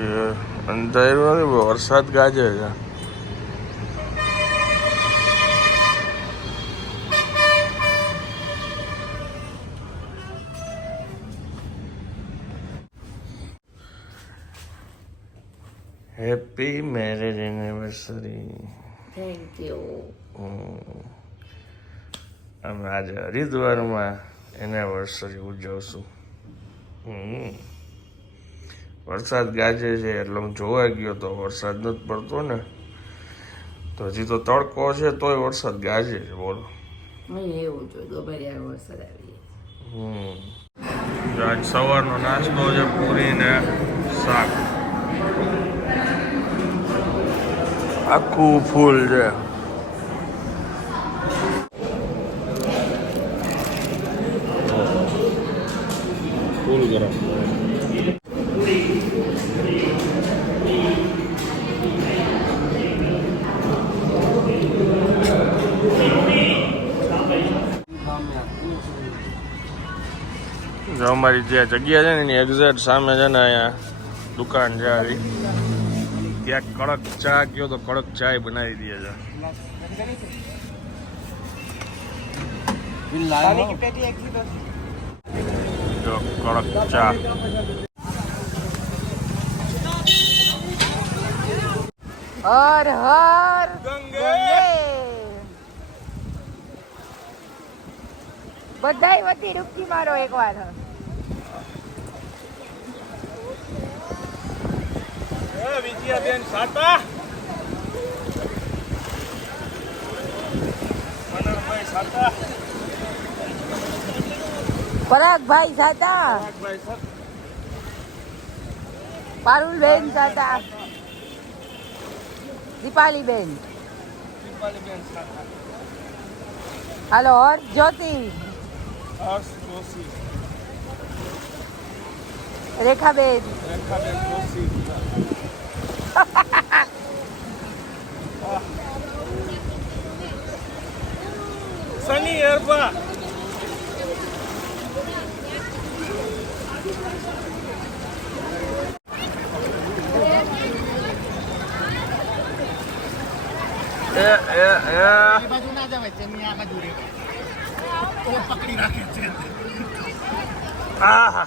હજી અંધારું નથી વરસાદ ગાજે છે. Happy marriage anniversary thank you અમે આજે હરિદ્વારમાં એનિવર્સરી ઉજવશું. હમ. વરસાદ ગાજે છે એટલે હું જોવા ગયો તો વરસાદ નથી પડતો ને. તો હજી તો તડકો છે તોય વરસાદ ગાજે છે બોલો. એવું જોઈએ વરસાદ આવી હમ. આજ સવારનો નાસ્તો છે પૂરી ને શાક. આખું ફૂલ છે. ફૂલ ગરમ. જો અમારી જે જગ્યા છે ને એની એક્ઝેક્ટ સામે છે ને અહીંયા દુકાન છે આવી. ત્યાં કડક ચા કયો તો કડક ચાય બનાવી દે છે. જો કડક ચા. હર હર બધાય વતી ડૂબકી મારો એકવાર વિજયાબેન સાતા. સાતા. પરાગભાઈ સાતા. પારુલબેન સાતા. દીપાલીબેન. દીપાલીબેન સાતા. હાલો હર્ષ જ્યોતિ. હર્ષ જોશી. રેખાબેન. રેખાબેન જોશી. સની અરબા એ એ એ બાજુ ના જવાય તેની આ બાજુ રે તો પકડી રાખે છે આહા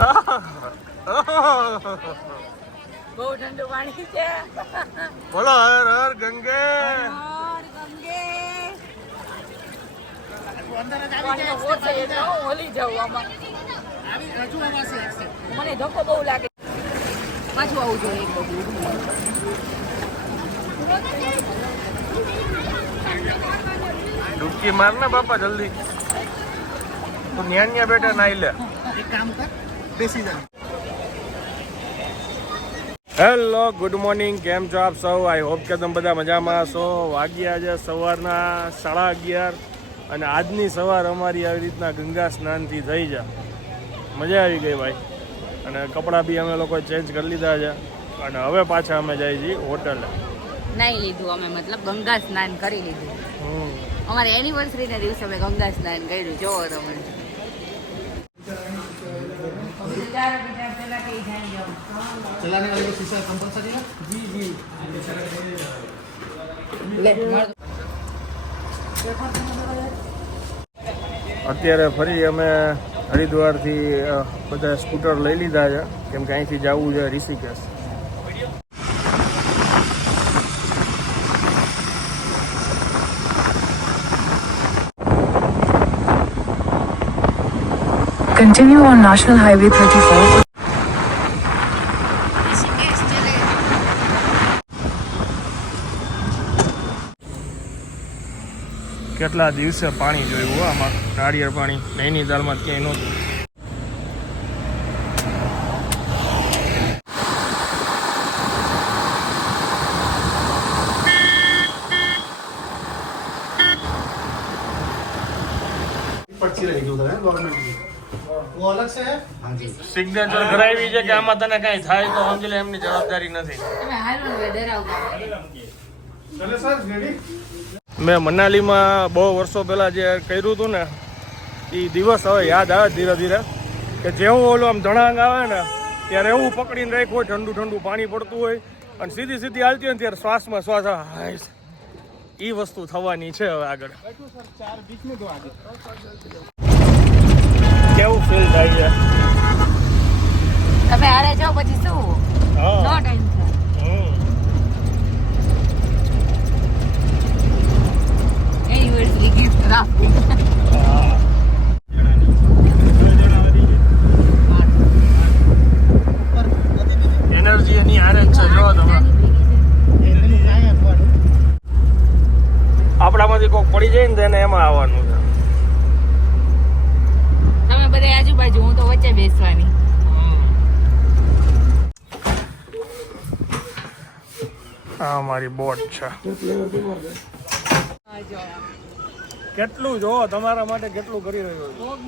આહા બહુ ઠંડુ પાણી છે. બોલો હર હર ગંગે. હર ગંગે. જાય મને ધક્કો બહુ લાગે પાછું આવું જોઈએ ડૂબકી માર ને બાપા જલ્દી. તું ન્યા ન્યા બેટા નાઈ લે. એક કામ કર બેસી જા. Hello good morning. કેમ છો આપ સૌ? આઈ હોપ કે તમે બધા મજામાં છો વાગ્યા છે સવારના સાડા અગિયાર અને આજની સવાર અમારી આવી રીતના ગંગા સ્નાનથી થઈ જા મજા આવી ગઈ ભાઈ. અને કપડાં બી અમે લોકો ચેન્જ કરી લીધા છે. અને હવે પાછા અમે જઈએ છીએ હોટલે. નહીં લીધું અમે મતલબ ગંગા સ્નાન કરી લીધું. અમારે એનિવર્સરીના દિવસે અમે ગંગા સ્નાન કર્યું. જોવો તમે. चलाने वाले को शीशा कंपलसरी है जी जी અત્યારે ફરી અમે હરિદ્વારથી બધા સ્કૂટર લઈ લીધા છે કેમ કે અહીંથી જવું છે Rishikesh Continue on National Highway 34 for કેટલા દિવસે પાણી જોયું આમાં? નાળિયેર પાણી. નૈનીતાલમાં ક્યાંય નહોતું. કે આમાં તને કઈ થાય તો સમજી એમની જવાબદારી નથી. મેં મનાલીમાં બહુ વર્ષો પહેલાં જે કર્યું હતું ને એ દિવસ હવે યાદ આવે ધીરે ધીરે. કે જેવું ઓલું આમ ધણાંગ આવે ને ત્યારે એવું પકડીને રાખ્યું હોય ઠંડુ ઠંડુ પાણી પડતું હોય અને સીધી સીધી હાલતી હોય ને ત્યારે શ્વાસમાં શ્વાસ હાય એ વસ્તુ થવાની છે હવે આગળ. કેવું ફીલ થાય છે? તમે હારે જાઓ પછી શું? No time gift rafting energy એની હારે છે જો તમે. આપણામાંથી કોઈક પડી જાય ને તો એને એમાં આવવાનું છે. તમે બધા આજુબાજુ હું તો વચ્ચે બેસવાની. આ મારી બોટ છે. કેટલું જો તમારા માટે કેટલું કરી રહ્યો છું.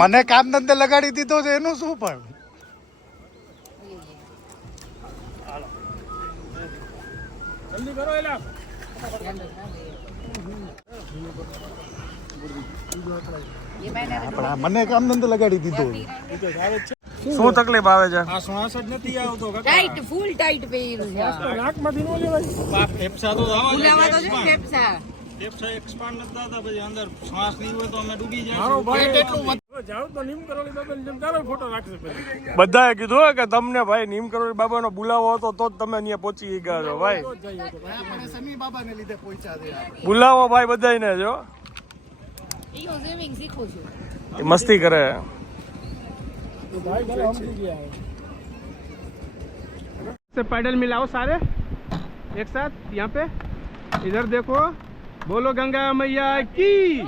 મને કામ ધંધે લગાડી દીધો છે એનું શું પણ? જલ્દી કરો એલા. મને કામ ધંધે લગાડી દીધો શું તકલીફ આવે છે? આ શ્વાસ જ નથી આવતો ટાઈટ ફૂલ ટાઈટ પહેર્યું છે. નાકમાંથી નો લેવાય. બાપ ફેફસા તો ફેફસા ફેફસા. એક્સપાન્ડ નથી થતા પછી અંદર શ્વાસ નહીં હોય તો અમે ડૂબી મારો જાય ભાઈ એટલું જાવ તો નીમ કરોલી બાબાની જેમ તારો ફોટો રાખશે પેલી બધાએ કીધું હો કે તમને ભાઈ નીમ કરોલી બાબાનો બોલાવો હતો તો જ તમે અહીંયા પહોંચી ગયા છો ભાઈ આપણે સમી બાબાને લીધે પહોંચ્યા છે બોલાવો ભાઈ બધાને જો ઈ હું સ્વિમિંગ શીખું છું એ મસ્તી કરે से पैडल मिलाओ सारे एक साथ यहाँ पे इधर देखो बोलो गंगा मैया की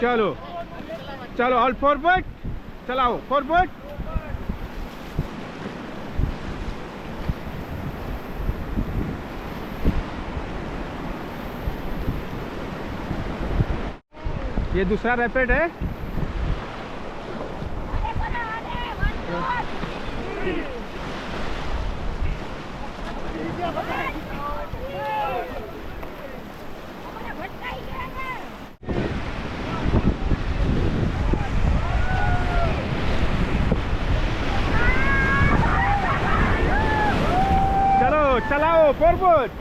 चलो चलो ऑल फॉरवर्ड चलाओ फॉरवर्ड ये दूसरा रैपिड है। ચલાવો ફોરવર્ડ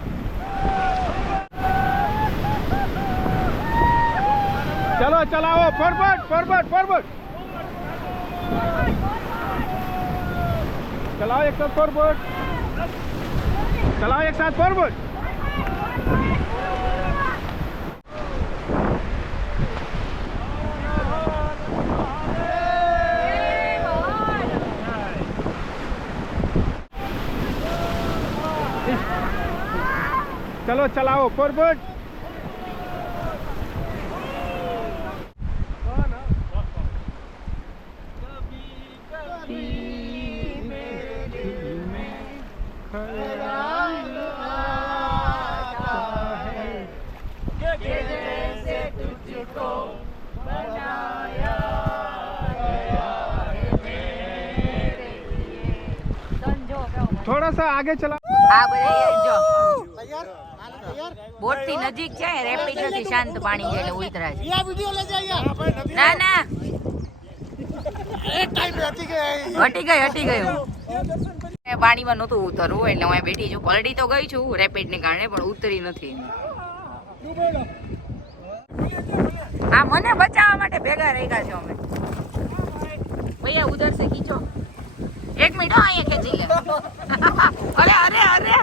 ચલો ચલાવો ફોરવર્ડ ફોરવર્ડ ફોરવર્ડ ચલાવો એક તો ફોરવર્ડ ચલાવો એક સાથ બરોબર ચલો ચલાવો ફોરફૂટ થોડા સા આગે ચલા આ બધા જો. બોટથી નજીક છે રેપિડ નથી શાંત પાણી છે એટલે ઉતરા છે. આ વિડિયો લઈ જાય ના ના. એક ટાઈમ હટી ગઈ. હટી ગઈ હટી ગઈ. પાણીમાં નહોતું ઉતરવું એટલે હું બેઠી છું. પલટી તો ગઈ છું રેપિડ ને કારણે પણ ઉતરી નથી. આ મને બચાવવા માટે ભેગા રહી ગયા છો અમે. ભૈયા ઉધર સે ખીચો. એક મિનિટ હો, અહીંયા ખેંચી લે અરે અરે અરે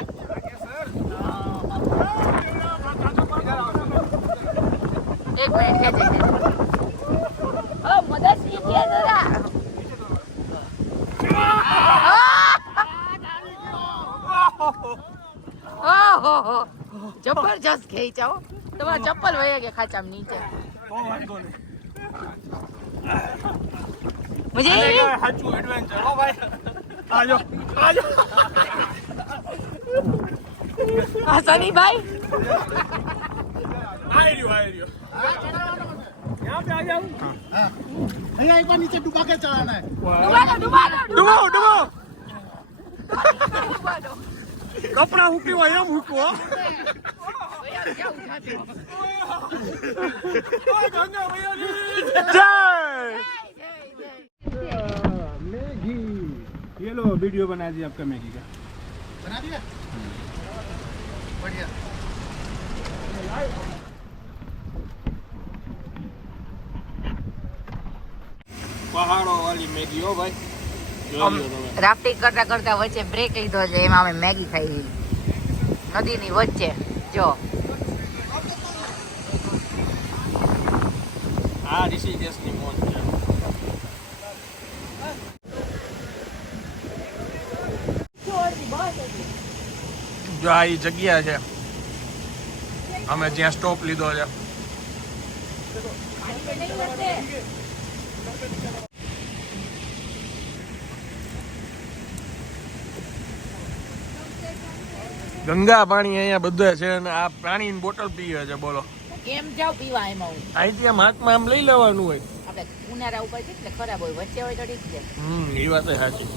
એક મિનિટ ખેંચી લે ઓ મદદ કીજીએ જરા ઓહો જબરજસ્ત ખેંચાઓ તમારા ચપ્પલ વયા ગયા ખાચામાં નીચે મુજે સાચું એડવેન્ચર હો ભાઈ આજો આજો હા સનીભાઈ આવી રહ્યો આવી રહ્યો यहाँ पे आ जाओ અહીંયા એક વાર નીચે ડૂબા કે ચડાના है ડુબાડો ડુબાડો ડૂબો ડૂબો ડુબાડો કપડા મૂકી હોય એમ મૂકો જય मैगी ये लो वीडियो बना दिया आपका मैगी का बना दिया बढ़िया પહાડો વાળી મેગી હો ભાઈ જોઈ લો તમે રાફ્ટિંગ કરતા કરતા વચ્ચે બ્રેક લીધો છે એમાં અમે મેગી ખાઈ નદીની વચ્ચે જો આ ઋષિકેશની મોજ છે જો આ જગ્યા છે. અમે જ્યાં સ્ટોપ લીધો છે. ગંગા પાણી અહીંયા બધે છે અને આ પાણીની બોટલ પીવે છે બોલો. કેમ જાવ પીવા એમાં હું અહીંથી આમ હાથમાં આમ લઈ લેવાનું હોય. આપણે ઉનાળા ઉપર છે એટલે ખરાબ હોય વચ્ચે હોય તો ઠીક છે. હમ એ વાત સાચી.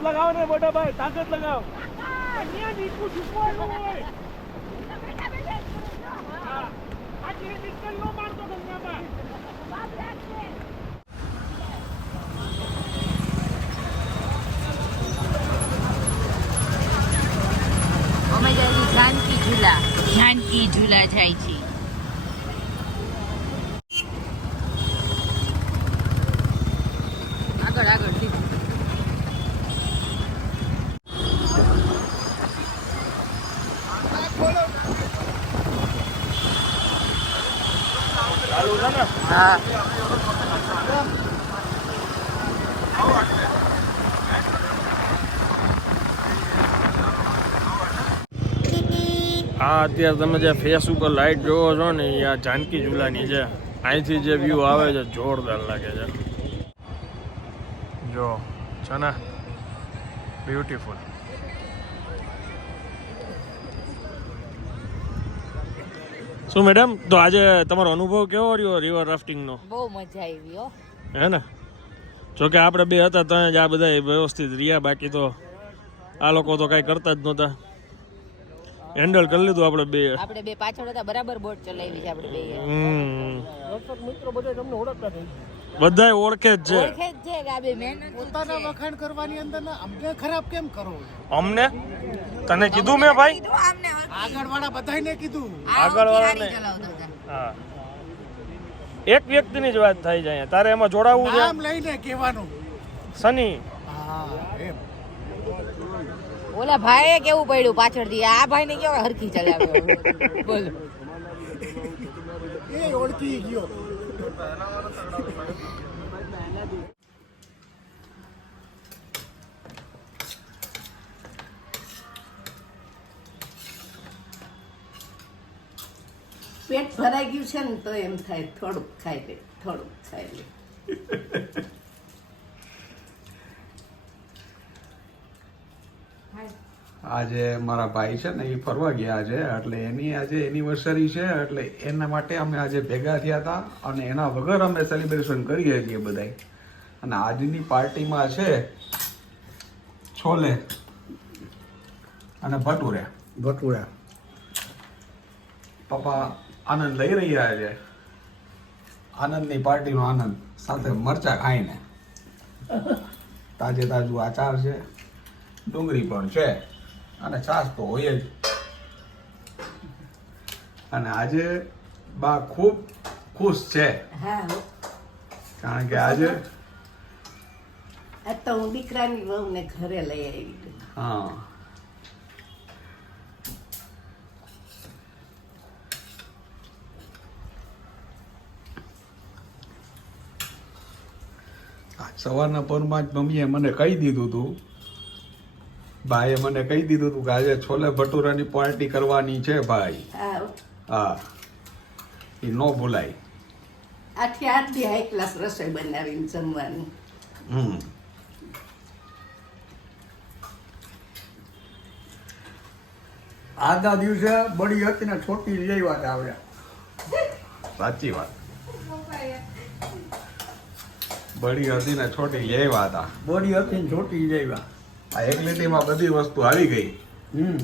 તાકાત લગાવો ને મોટા ભાઈ તાકાત લગાવો. અમે જાય છે જાનકી ઝૂલા. જાનકી ઝૂલા જાય છે આગળ આગળ સીધું ચાલુ છે ને હા આ અત્યારે તમે જે ફેસ ઉપર લાઈટ જોવો છો ને એ આ જાનકી ઝૂલાની છે. અહીંથી જે વ્યૂ આવે છે જોરદાર લાગે છે. જો છે ને? બ્યુટીફુલ શું મેડમ તો આજે તમારો અનુભવ કેવો રહ્યો રિવર રાફ્ટિંગનો બહુ મજા આવી હો. હે ને? જો કે આપણે બે હતા ત્યાં જ આ બધા વ્યવસ્થિત રહ્યા બાકી તો આ લોકો તો કાંઈ કરતા જ નહોતા. હેન્ડલ કરી લીધું આપણે બે. આપણે બે પાછળ હતા બરાબર બોટ ચલાવી છે આપણે બે. હમ. બધાય ઓળખે જ છે. ઓળખે જ છે કે આ બે મહેનત પોતાના વખાણ કરવાની અંદર ને અમને ખરાબ કેમ કરો? અમને? તને કીધું મેં ભાઈ? આગળ વાળા બધાને કીધું. આગળ આગળવાળાને. હા. એક વ્યક્તિની જ વાત થાય છે અહીંયા. તારે એમાં જોડાવવું છે? નામ લઈને કહેવાનું. સની. હા એમ. ઓલા ભાઈએ કેવું પડ્યું પાછળથી? આ ભાઈને કેવા હરખી ચલાવ્યો બોલો. એ ઓળખી ગયો. પેટ ભરાઈ ગયું છે ને તો એમ થાય, થોડુંક ખાઈ લે, થોડુંક ખાઈ લે. આજે મારા ભાઈ છે ને એ ફરવા ગયા છે. એટલે એની આજે એનિવર્સરી છે. એટલે એના માટે અમે આજે ભેગા થયા હતા અને એના વગર અમે સેલિબ્રેશન કરીએ છીએ બધાય. અને આજની પાર્ટીમાં છે છોલે અને ભટુરે. ભટુરા. પપ્પા આનંદ લઈ રહ્યા છે. આનંદની પાર્ટીનો આનંદ. સાથે મરચા ખાઈને. તાજે તાજું આચાર છે. ડુંગળી પણ છે. અને છાશ તો હોય જ. અને આજે બા ખૂબ ખુશ છે. હા. કારણ કે આજે તો હું દીકરાની વહુને ઘરે લઈ આવી હા. સવારના પરમાં જ મમ્મીએ મને કહી દીધું હતું ભાઈએ મને કહી દીધું હતું કે આજે છોલે ભટુરાની પાર્ટી કરવાની છે ભાઈ. હા. એ ન ભૂલાય આથી આટલી હાઈ ક્લાસ રસોઈ બનાવીને જમવાની. હમ. આજના દિવસે બળી હતી ને છોટી લઈ વાત આવ્યા સાચી વાત. બળી હતી ને છોટી લેવા હતા. બળી હતી ને છોટી લઈ આ એક લીટીમાં બધી વસ્તુ આવી ગઈ. હમ.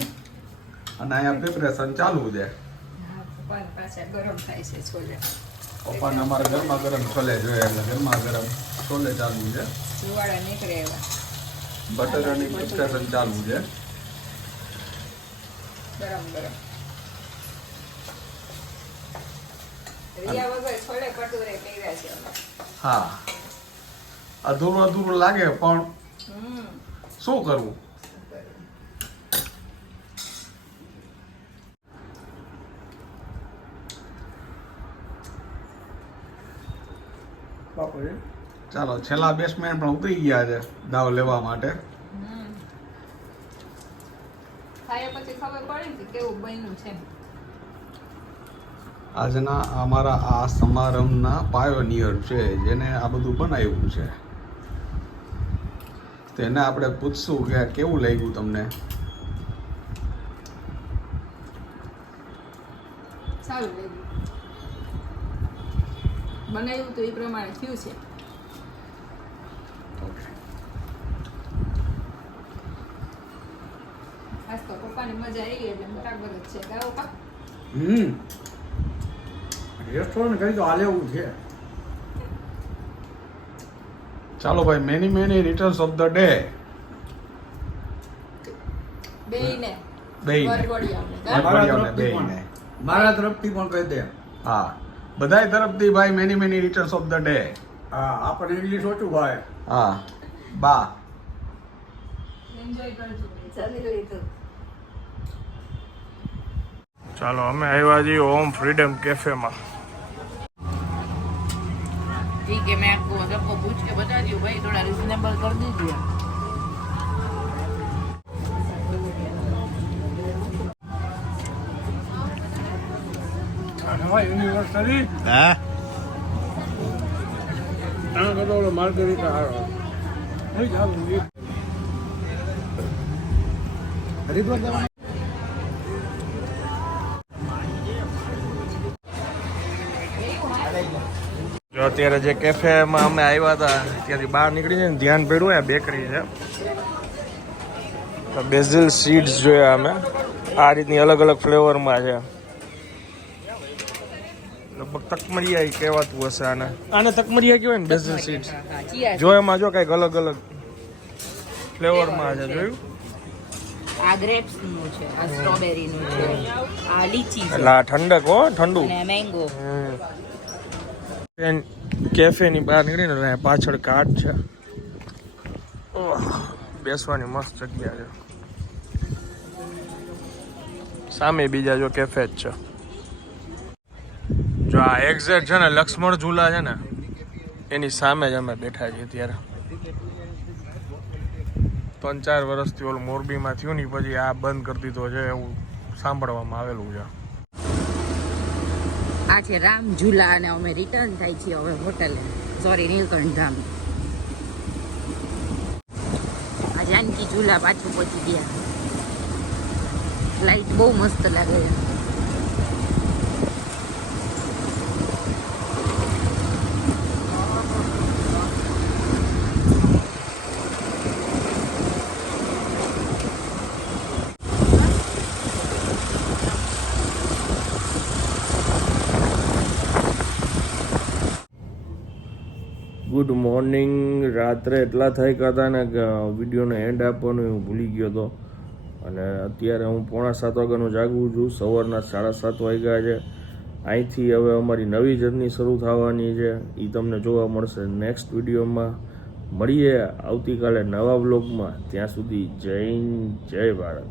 અને અહીંયા પ્રિપરેશન ચાલુ છે. પાછા ગરમ થાય પપ્પાને અમારે ગરમા ગરમ છોલે જોઈએ એટલે ગરમા ગરમ છોલે ચાલુ છે. સુવાળા નીકળે એવા. બટરની પ્રિપરેશન ચાલુ છે. ગરમ ગરમ. હા. અધૂરું અધૂરું લાગે પણ હમ. શું કરવું? ચાલો છેલ્લા બેટ્સમેન પણ ઉતરી ગયા છે દાવ લેવા માટે. ખાયા પછી ખબર પડે ને કે કેવું બન્યું છે આજના અમારા આ સમારંભના પાયોનિયર છે જેને આ બધું બનાવ્યું છે. તેને આપણે પૂછશું કે કેવું લાગ્યું તમને? સારું લાગ્યું. બનાવ્યું તો એ પ્રમાણે થયું છે. આજ તો પપ્પાની મજા આવી ગઈ એટલે બરાબર જ છે. ગાઓ પા. હમ. રેસ્ટોરન્ટ કઈ તો હાલે એવું છે. ચાલો ભાઈ many many returns of the day બેઈને બેઈને. મારા તરફથી પણ. મારા તરફથી પણ કહી દે. હા. બધાય તરફથી ભાઈ many many returns of the day હા આપણે ઇંગ્લિશ ઓછું ભાઈ. હા. બા. ચાલો અમે આવ્યા છીએ ઓમ ફ્રીડમ કેફેમાં ठीक है मैं आपको सबको पूछ के बता दी भाई थोड़ा रिजनेबल कर दीजिए यूनिवर्सरी हरिद्वार અત્યારે જે કેફેમાં અમે આવ્યા હતા ત્યાંથી બહાર નીકળી છે ને ધ્યાન પડ્યું આ બેકરી છે. તો બેઝિલ સીડ્સ જોયા અમે. આ રીતની અલગ અલગ ફ્લેવરમાં છે. લગભગ તકમરિયા કહેવાતું હશે આને. આને તકમરિયા કહેવાય ને બેઝિલ સીડ્સ જો એમાં જો કંઈક અલગ અલગ ફ્લેવરમાં છે જોયું? આ ગ્રેપ્સનું છે આ સ્ટ્રોબેરી નું છે આ લીચી છે. એટલે ઠંડક હો ઠંડુ. મેંગો કેફેની બહાર નીકળીને અહીંયા પાછળ કાટ છે. બેસવાની મસ્ત જગ્યા છે. સામે બીજા જો કેફે જ છે. જો આ એક્ઝેક્ટ છે ને લક્ષ્મણ ઝૂલા છે ને, એની સામે જ અમે બેઠા છીએ અત્યારે. ત્રણ ચાર વર્ષથી ઓલું મોરબીમાં થયું ને પછી આ બંધ કરી દીધો છે એવું સાંભળવામાં આવેલું છે. આ છે રામ ઝૂલા અને અમે રિટર્ન થાય છીએ હવે હોટલે સોરી નીલકંઠ ધામ. આ જાનકી ઝૂલા પાછું પહોંચી ગયા. લાઈટ બહુ મસ્ત લાગે છે. Good morning. રાત્રે એટલા થઈ ગયા હતા ને કે વિડીયોને એન્ડ આપવાનું હું ભૂલી ગયો હતો અને અત્યારે હું પોણા સાત વાગ્યાનું જાગું છું. સવારના સાડા સાત વાગ્યા છે. અહીંથી હવે અમારી નવી જર્ની શરૂ થવાની છે. એ તમને જોવા મળશે નેક્સ્ટ વિડીયોમાં. મળીએ આવતીકાલે નવા બ્લોગમાં ત્યાં સુધી જય જય ભારત.